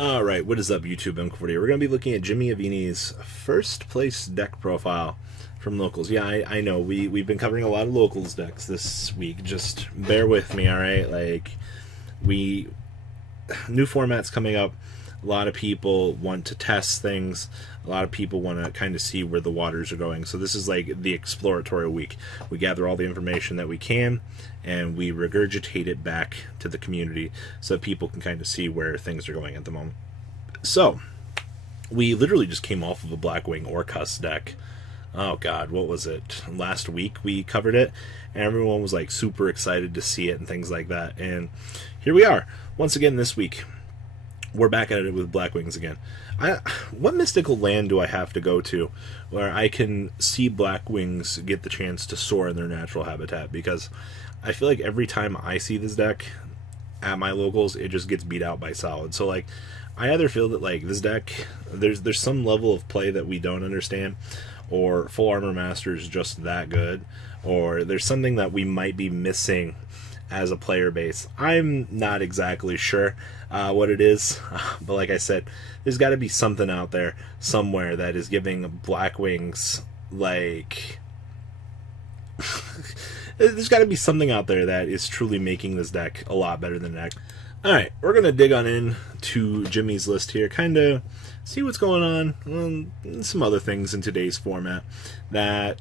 Alright, what is up YouTube? I'm Cordy. We're going to be looking at Jimmy Avini's first place deck profile from Locals. Yeah, I know, we've been covering a lot of Locals decks this week. Just bear with me, alright? Like, new formats coming up. A lot of people want to test things. A lot of people want to kind of see where the waters are going. So this is like the exploratory week. We gather all the information that we can, and we regurgitate it back to the community so that people can kind of see where things are going at the moment. So, we literally just came off of a Blackwing Orcus deck. Oh god, what was it? Last week we covered it, and everyone was like super excited to see it and things like that. And here we are, once again this week. We're back at it with Blackwings again. What mystical land do I have to go to where I can see Blackwings get the chance to soar in their natural habitat? Because I feel like every time I see this deck at my locals, it just gets beat out by solid. So like, I either feel that like this deck, there's some level of play that we don't understand, or Full Armor Master is just that good, or there's something that we might be missing as a player base. I'm not exactly sure what it is, but like I said, there's got to be something out there somewhere that is giving Blackwings, like there's got to be something out there that is truly making this deck a lot better than that. Alright, we're going to dig on in to Jimmy's list here, kind of see what's going on, and some other things in today's format that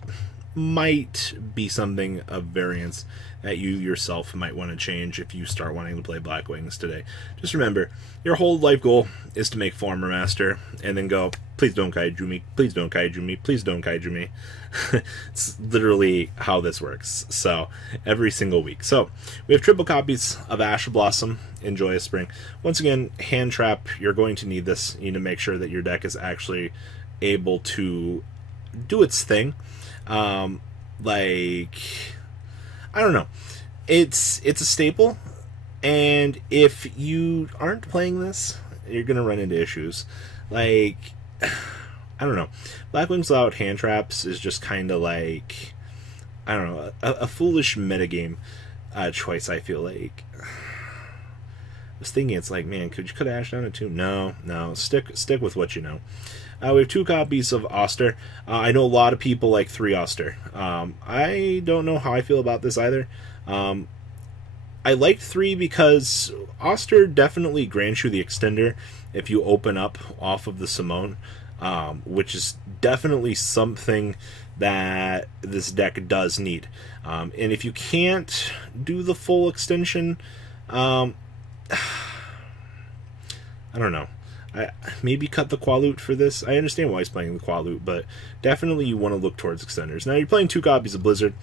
might be something of variance that you yourself might want to change if you start wanting to play Blackwings today. Just remember, your whole life goal is to make Farmer Master, and then go, please don't kaiju me, please don't kaiju me, please don't kaiju me. It's literally how this works. So, every single week. So, we have triple copies of Ash Blossom in Joyous Spring. Once again, Hand Trap, you're going to need this. You need to make sure that your deck is actually able to do its thing. Like, I don't know, it's a staple, and if you aren't playing this, you're gonna run into issues. Like, I don't know, Blackwings without hand traps is just kind of like, I don't know, a foolish metagame choice. I feel like I was thinking, it's like, man, could you cut Ash down to 2? No, stick with what you know. We have 2 copies of Oster. I know a lot of people like 3 Oster. I don't know how I feel about this either. I liked 3 because Oster definitely grants you the extender if you open up off of the Simone, which is definitely something that this deck does need. And if you can't do the full extension, I don't know. Maybe cut the Qualoot for this. I understand why he's playing the Qualoot, but definitely you want to look towards extenders. Now, you're playing 2 copies of Blizzard.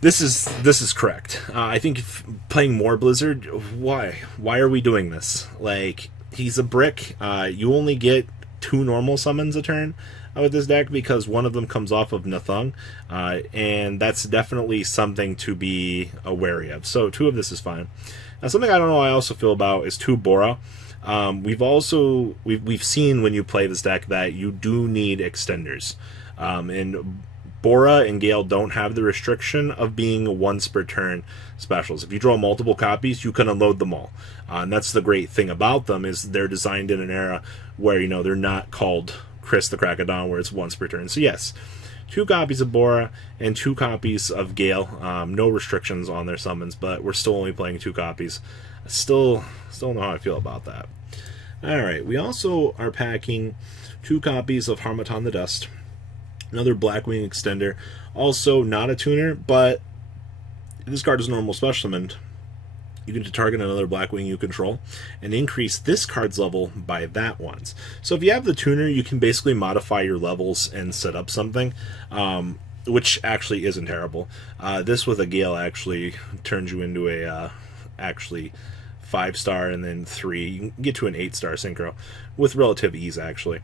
This is correct. I think if playing more Blizzard, why are we doing this? Like, he's a brick. You only get 2 normal summons a turn with this deck because one of them comes off of Nathung, and that's definitely something to be wary of. So 2 of this is fine. Now, something I don't know I also feel about is 2 Bora. We've seen when you play this deck that you do need extenders, and Bora and Gale don't have the restriction of being once per turn specials. If you draw multiple copies, you can unload them all, and that's the great thing about them, is they're designed in an era where, you know, they're not called Chris the Crack of Dawn where it's once per turn. So yes, 2 copies of Bora and 2 copies of Gale. No restrictions on their summons, but we're still only playing 2 copies. Still don't know how I feel about that. Alright, we also are packing 2 copies of Harmattan the Dust, another Blackwing extender, also not a tuner, but this card is normal special summoned. You can target another Blackwing you control and increase this card's level by that one's. So if you have the tuner, you can basically modify your levels and set up something, which actually isn't terrible. This with a Gale actually turns you into a 5-star, and then 3. You can get to an 8-star synchro with relative ease, actually.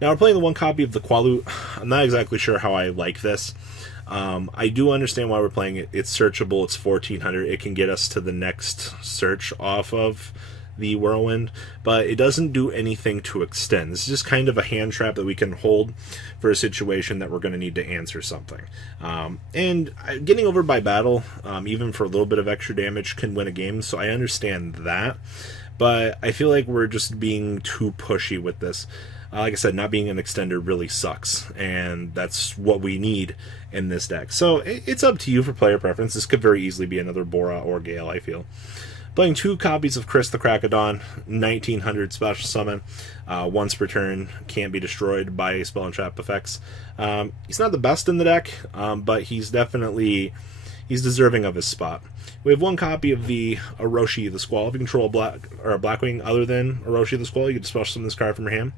Now, we're playing the 1 copy of the Qualoot. I'm not exactly sure how I like this. I do understand why we're playing it. It's searchable. It's 1400. It can get us to the next search off of the Whirlwind, but it doesn't do anything to extend. This is just kind of a hand trap that we can hold for a situation that we're going to need to answer something. And getting over by battle, even for a little bit of extra damage, can win a game, so I understand that. but I feel like we're just being too pushy with this. Like I said, not being an extender really sucks, and that's what we need in this deck. So it's up to you for player preference. This could very easily be another Bora or Gale, I feel. Playing 2 copies of Chris the Krakadon, 1900 special summon, once per turn, can't be destroyed by spell and trap effects. He's not the best in the deck, but he's deserving of his spot. We have 1 copy of the Orochi the Squall. If you control a Blackwing other than Orochi the Squall, you can special summon this card from your hand.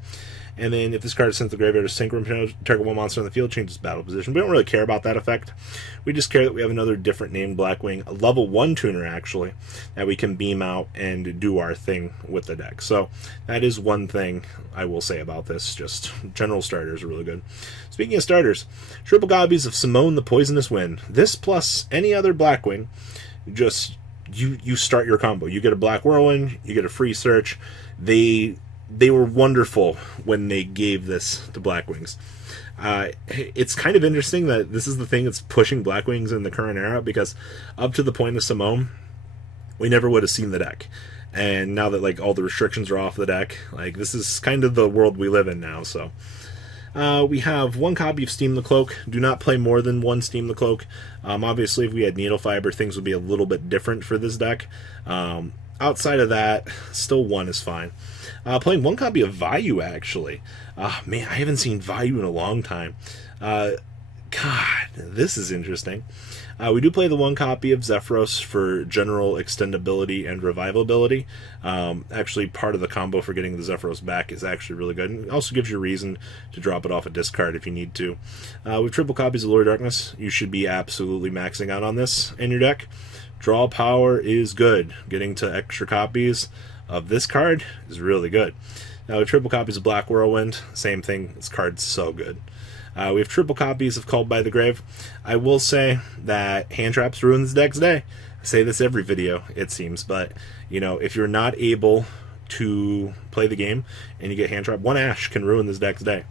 And then if this card is sent to the graveyard or synchro, target 1 monster on the field changes battle position. We don't really care about that effect. We just care that we have another different named Blackwing, a level 1 tuner actually, that we can beam out and do our thing with the deck. So that is one thing I will say about this. Just general starters are really good. Speaking of starters, triple copies of Simone the Poisonous Wind. This plus any other Blackwing, just you start your combo. You get a Black Whirlwind, you get a free search. They were wonderful when they gave this to Blackwings. It's kind of interesting that this is the thing that's pushing Blackwings in the current era, because up to the point of Simone, we never would have seen the deck. And now that like all the restrictions are off the deck, like this is kind of the world we live in now. So we have 1 copy of Steam the Cloak. Do not play more than 1 Steam the Cloak. Obviously, if we had Needle Fiber, things would be a little bit different for this deck. Outside of that, still 1 is fine. Playing 1 copy of Vayu, actually. Man, I haven't seen Vayu in a long time. God, this is interesting. We do play the 1 copy of Zephyros for general extendability and revivability. Actually, part of the combo for getting the Zephyros back is actually really good. And it also gives you a reason to drop it off a discard if you need to. With triple copies of Lord of Darkness, you should be absolutely maxing out on this in your deck. Draw power is good. Getting to extra copies of this card is really good. Now with triple copies of Black Whirlwind, same thing. This card's so good. We have triple copies of Called by the Grave. I will say that hand traps ruin this deck's day. I say this every video, it seems, but you know, if you're not able to play the game and you get hand trap, 1 Ash can ruin this deck's day.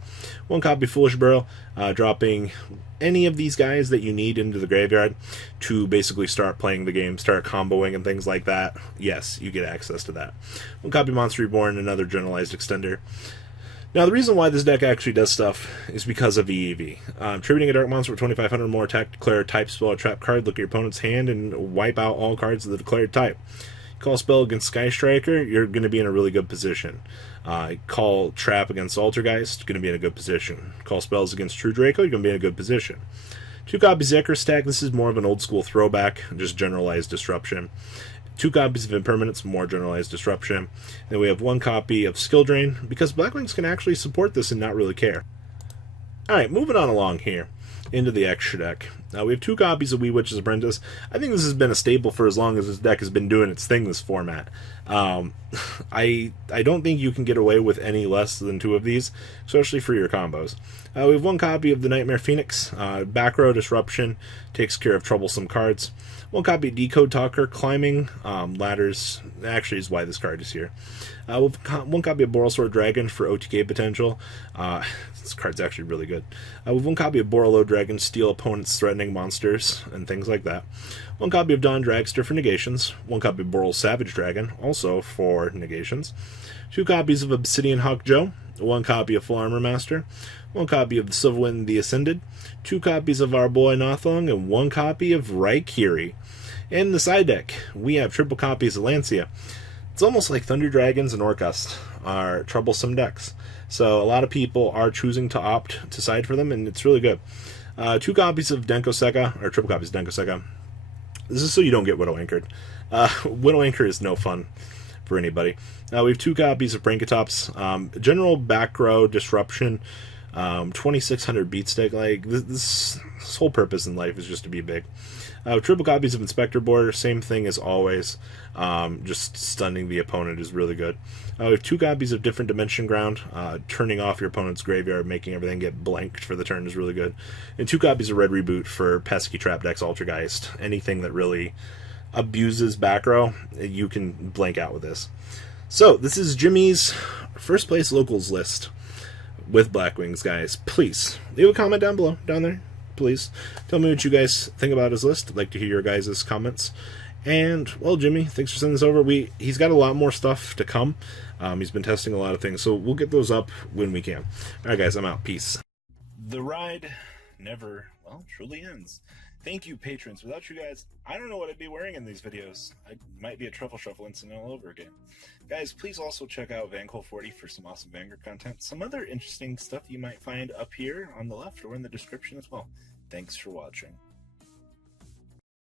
1 copy of Foolish Burrow, dropping any of these guys that you need into the graveyard to basically start playing the game, start comboing and things like that. Yes, you get access to that. 1 copy of Monster Reborn, another generalized extender. Now, the reason why this deck actually does stuff is because of EEV. Tributing a Dark Monster with 2,500 more attack, declare a type spell or trap card, look at your opponent's hand, and wipe out all cards of the declared type. Call spell against Sky Striker, you're going to be in a really good position. Call trap against Altergeist, going to be in a good position. Call spells against True Draco, you're going to be in a good position. 2 copies of Icarus Stack, this is more of an old school throwback, just generalized disruption. 2 copies of Impermanence, more generalized disruption. Then we have 1 copy of Skill Drain, because Blackwings can actually support this and not really care. Alright, moving on along here into the extra deck. We have 2 copies of Wee Witch's Apprentice. I think this has been a staple for as long as this deck has been doing its thing, this format. I don't think you can get away with any less than 2 of these, especially for your combos. We have 1 copy of the Nightmare Phoenix. Back row Disruption takes care of troublesome cards. 1 copy of Decode Talker. Climbing ladders actually is why this card is here. 1 copy of Borrelsword Dragon for OTK potential. This card's actually really good. With 1 copy of Borrelo Dragon, steal opponents' threatening monsters and things like that. 1 copy of Dawn Dragster for negations. 1 copy of Borrel Savage Dragon, also for negations. 2 copies of Obsidian Hawk Joe. 1 copy of Full Armor Master. 1 copy of the Silverwind the Ascended. 2 copies of Our Boy Nothong, and 1 copy of Raikiri. In the side deck, we have triple copies of Lancia. It's almost like Thunder Dragons and Orcust are troublesome decks. So a lot of people are choosing to opt to side for them, and it's really good. 2 copies of Denko Seka, or triple copies of Denko Seka. This is so you don't get Widow Anchored. Widow Anchor is no fun for anybody. We have 2 copies of Brankatops. General back row disruption. 2,600 beat stick. Like this whole purpose in life is just to be big. Triple copies of Inspector Board, same thing as always. Just stunning the opponent is really good. We have 2 copies of Different Dimension Ground. Turning off your opponent's graveyard, making everything get blanked for the turn is really good. And 2 copies of Red Reboot for pesky trap decks, Altergeist. Anything that really abuses back row, you can blank out with this. So this is Jimmy's first place locals list with Blackwings, guys. Please leave a comment down there. Please tell me what you guys think about his list. I'd like to hear your guys' comments. And, well, Jimmy, thanks for sending this over. He's got a lot more stuff to come. He's been testing a lot of things, so we'll get those up when we can. All right, guys, I'm out. Peace. The ride never, well, truly ends. Thank you, patrons. Without you guys, I don't know what I'd be wearing in these videos. I might be a truffle shuffle incident all over again. Guys, please also check out Vanquil40 for some awesome Vanguard content. Some other interesting stuff you might find up here on the left or in the description as well. Thanks for watching.